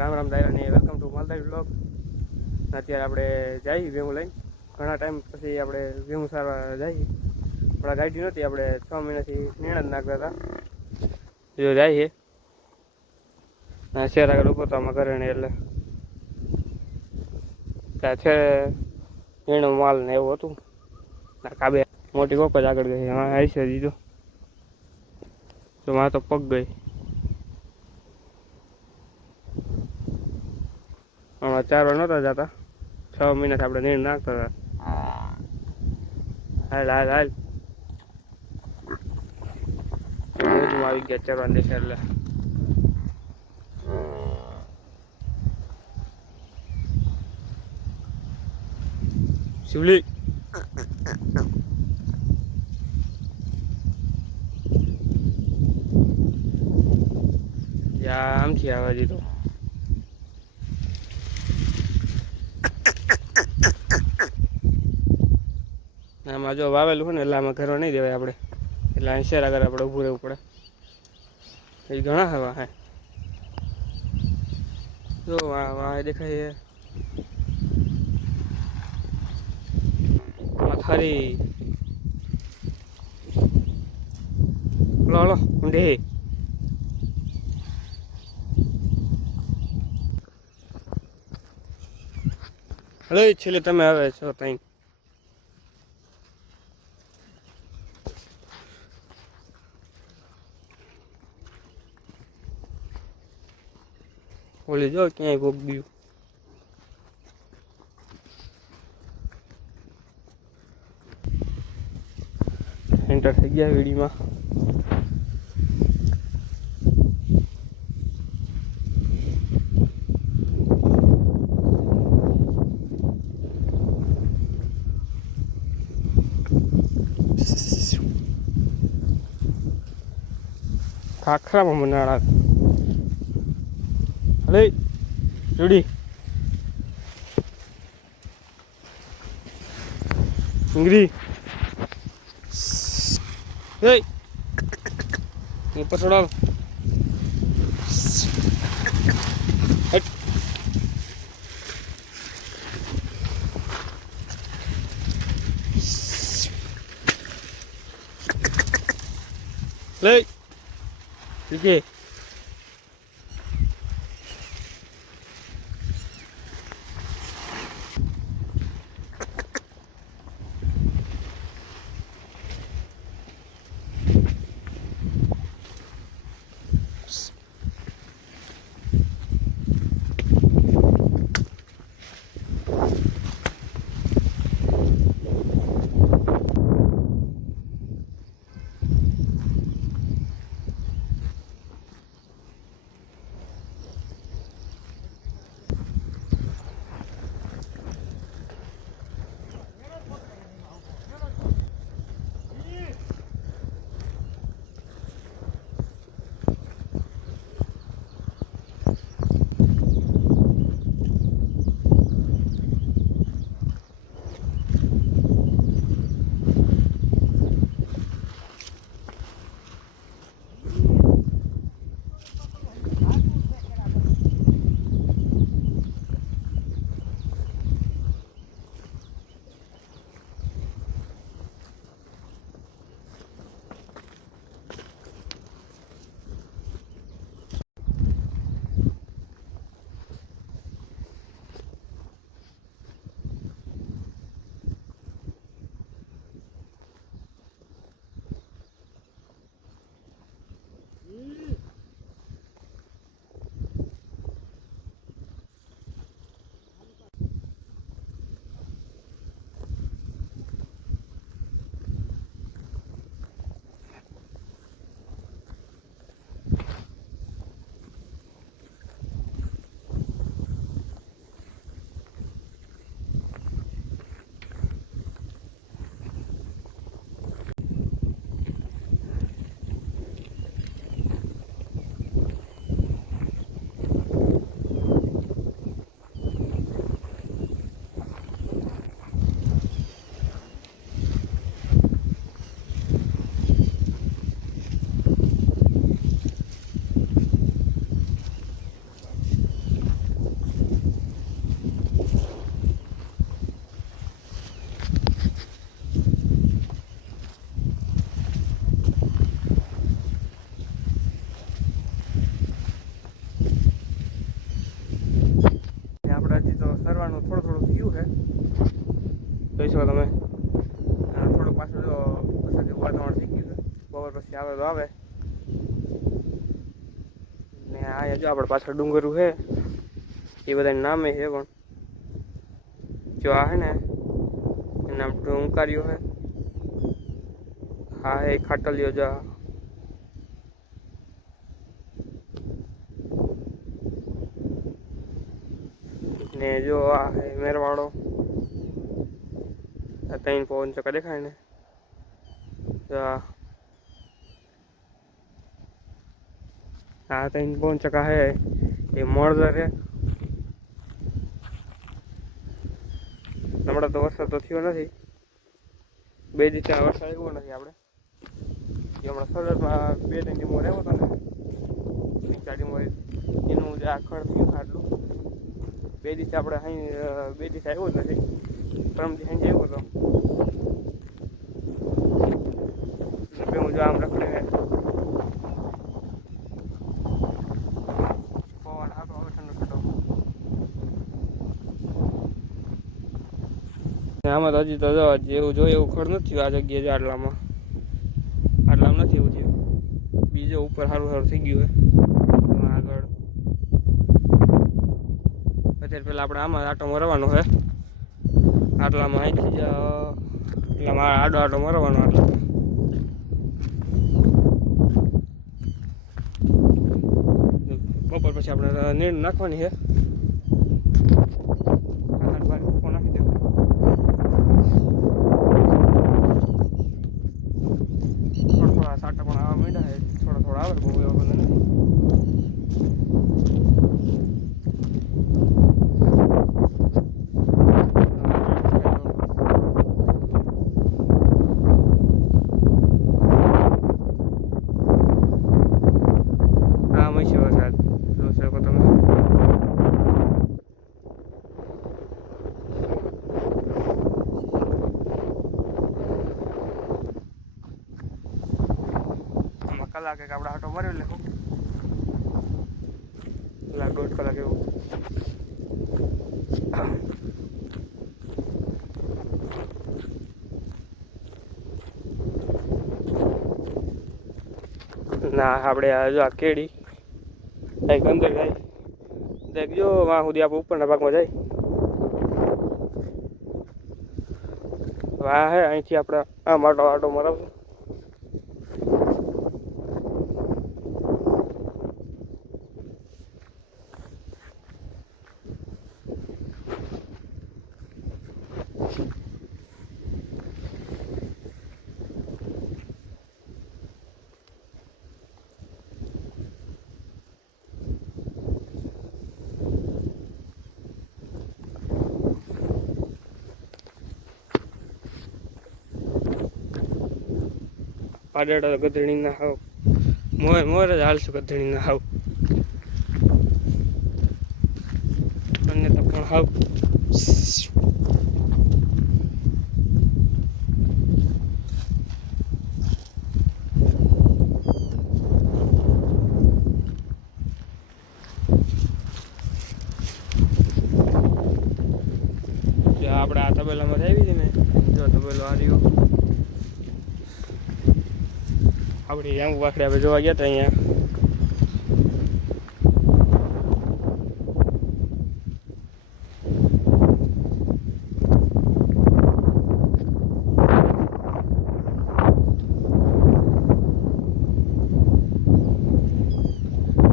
રામ રામ દાયરાની welcome to Maldhari blog. અત્યારે આપણે જઈએ ભેગું લઈને. ઘણા ટાઈમ પછી આપણે ભેગું સારવા જઈએ. આપણા ગાડી નહોતી, આપણે 6 મહિનાથી નિર્ણય જ નાખતા હતા. જો જઈએ શેર આગળ ઉભો તો આમાં ઘરે ને એટલે ત્યાં છે નિર્ણય માલ ને એવું હતું. કાબે મોટી કોક જ આગળ ગઈ, હા આવી છે દીધું તો મારે તો પગ ગઈ. હમણાં 4 વાર નહોતા જતા, 6 મહિનાથી આપણે નિર્ણય નાખતા હતા. હાલ હાલ હાલ મોજમાં આવી ગયા ચરવા દેશે એટલે શિવલી આમથી આવવા દીધો. આમાં જો વાવેલું હોય ને એટલે આમાં ઘરમાં નહીં દેવાય આપણે, એટલે અહીં શેર આગળ આપણે ઊભું રહેવું પડે. એ ઘણા હવા હે જો વાહ દેખાય ખરી લો લો ઊંડે હલો છેલ્લે તમે આવે છો ત્યાં ઓલી જો ક્યાંય ભોગ ગયું. એન્ટર થઈ ગયા વીડીમાં. ખાખરામાં મનાળા હલે જોડી ઇંગરી પછોડા લે ઠીક શકો તમે. થોડુંક પાછું જો વરસાદ જેવું વાતાવરણ થઈ ગયું છે, બપોર પછી આવે તો આવે. ને અહીંયા જો આપણે પાછળ ડુંગરું છે, એ બધા નામે છે, પણ જો આ હે ને એનું નામ ટૂંકાર્યું છે. હા એ ખાટલીઓ જો ને જો આ હે મેરવાડો. આ ત્રણ પવન ચક્કા દેખાય ને, આ ત્રણ પવન ચક્કા હે એ મળદર હે. હમણાં તો વરસાદ તો થયો નથી, 2 દિવસ વરસાદ આવ્યો નથી. આપણે હમણાં સલરમાં 2-3 ડીમો આવ્યો હતો ને, 4 ડીમો એનું જે આ ખડ થયું આટલું. 2 દિવસ આપણે અહીં 2 દિવસ આવ્યો જ નથી, પરમથી અહીં આવ્યો હતો. હું જો આમ રખડે પવન હાથો આવે ઠંડો ઠંડો. આમાં તો હજી તો જેવું જોઈએ એવું ખડ નથી આ જગ્યાએ. આટલામાં નથી એવું થયું. બીજો ઉપર સારું થઈ ગયું હોય આગળ. અત્યારે પેલા આપણે આમાં આટો મરવાનો છે, આટલામાં અહીંથી એટલામાં આડો મરવાનો. આટલામાં બપોર પછી આપણે નીણ નાખવાની છે. નાખી દે થોડા સાટા પણ આવવા માંડ્યા છે, થોડા આવે, બહુ એવા બધા નથી. આમ છે વરસાદ જોઈ શકો તમે. કલાક એક આપણે આટો માર્યો એટલે કલાક 1.5 કલાક એવું. ના આપણે જો આ કેડી કંઈક અંદર જાય દેખજો, વાં સુધી આપણે ઉપરના ભાગમાં જાય. વાહ હે અહીંથી આપણે આમ આટો મરાવશું. પાડેડા ગધેડી ના હાવ મોર જ હાલશું. ગધેડી ના હાવ અને તો પણ હાવ આપણે આ તબેલામાં આવી હતી ને, જો તબેલો આ રહ્યો. આપણી જાંબુ વાખડી આપણે જોવા ગયા હતા અહીંયા.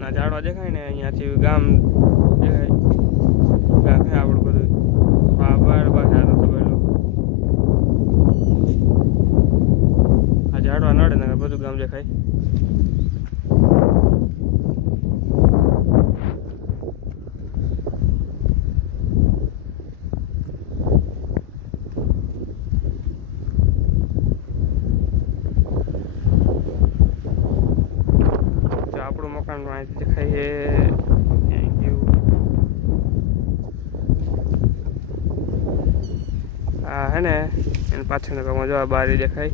ના ઝાડવા દેખાય ને, અહીંયાથી ગામ દેખાય. ગામ છે આપણું બધું. બાર પાસે આ તબેલો. આ ઝાડવા નડે ને બધું ગામ દેખાય. આપણું મકાન પણ અહીંથી દેખાય છે. આ હે ને એને પાછળના ભાગમાં જવા બારી દેખાય.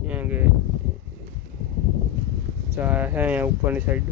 ત્યાં કે ચા હે અહીંયા ઉપરની સાઈડ.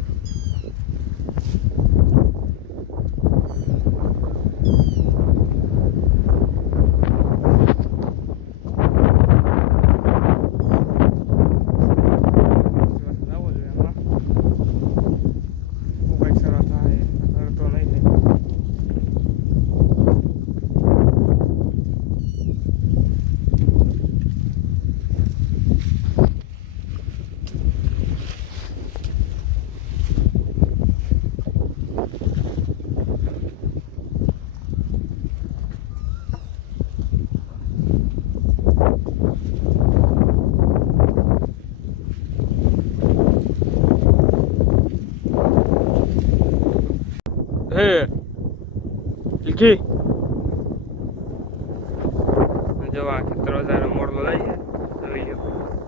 હે લીખી જો આ 17,000 મોડલ લઈ જોઈ લો